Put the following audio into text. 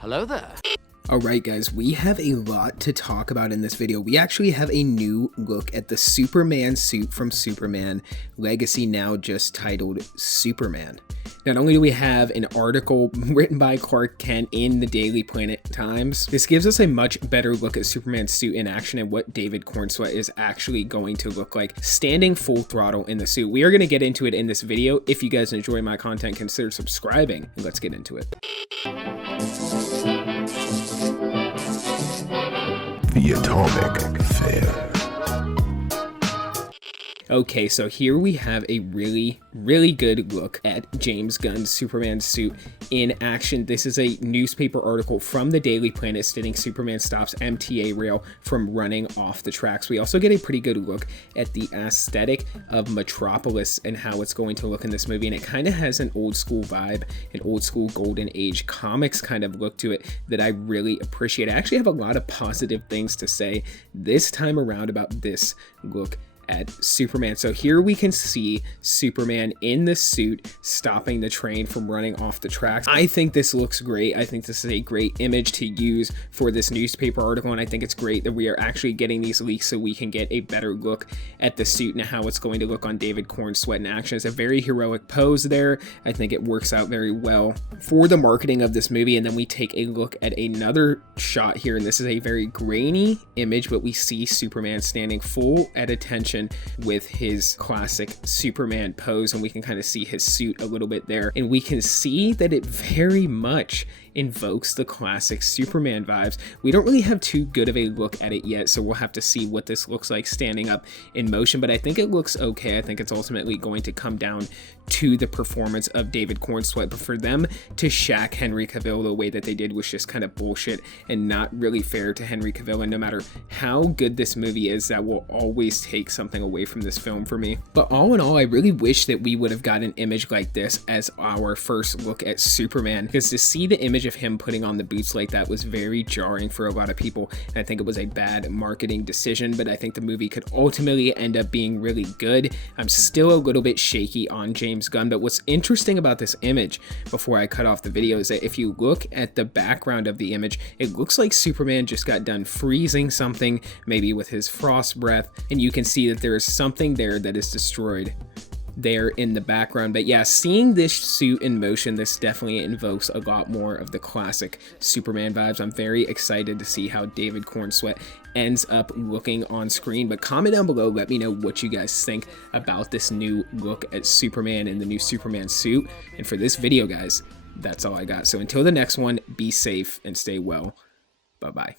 Hello there. Alright guys, we have a lot to talk about in this video. We actually have a new look at the Superman suit from Superman Legacy, now just titled Superman. Not only do we have an article written by Clark Kent in the Daily Planet Times, this gives us a much better look at Superman's suit in action and what David Cornsweet is actually going to look like standing full throttle in the suit. We are going to get into it in this video. If you guys enjoy my content, consider subscribing, and let's get into it. The Atomic Fair. Okay, so here we have a really good look at James Gunn's Superman suit in action. This is a newspaper article from the Daily Planet stating Superman stops MTA rail from running off the tracks. We also get a pretty good look at the aesthetic of Metropolis and how it's going to look in this movie, and it kind of has an old school vibe, an old school golden age comics kind of look to it that I really appreciate. I actually have a lot of positive things to say this time around about this look at Superman. So here we can see Superman in the suit stopping the train from running off the tracks. I think this looks great. I think this is a great image to use for this newspaper article, and I think it's great that we are actually getting these leaks so we can get a better look at the suit and how it's going to look on David Cornsweet in action. It's a very heroic pose there. I think it works out very well for the marketing of this movie. And then we take a look at another shot here, and this is a very grainy image, but we see Superman standing full at attention with his classic Superman pose, and we can kind of see his suit a little bit there, and we can see that it very much invokes the classic Superman vibes. We don't really have too good of a look at it yet, so we'll have to see what this looks like standing up in motion, but I think it looks okay. I think it's ultimately going to come down to the performance of David Cornsweet, but for them to shack Henry Cavill the way that they did was just kind of bullshit and not really fair to Henry Cavill, and no matter how good this movie is, that will always take something away from this film for me. But all in all, I really wish that we would have got an image like this as our first look at Superman, because to see the image of him putting on the boots like that was very jarring for a lot of people, and I think it was a bad marketing decision, but I think the movie could ultimately end up being really good. I'm still a little bit shaky on James Gunn, but what's interesting about this image, before I cut off the video, is that if you look at the background of the image, it looks like Superman just got done freezing something, maybe with his frost breath, and you can see that there is something there that is destroyed there in the background. But yeah, seeing this suit in motion, this definitely invokes a lot more of the classic Superman vibes. I'm very excited to see how David Cornsweet ends up looking on screen, but comment down below, let me know what you guys think about this new look at Superman and the new Superman suit. And for this video, guys, that's all I got. So until the next one, be safe and stay well. Bye bye.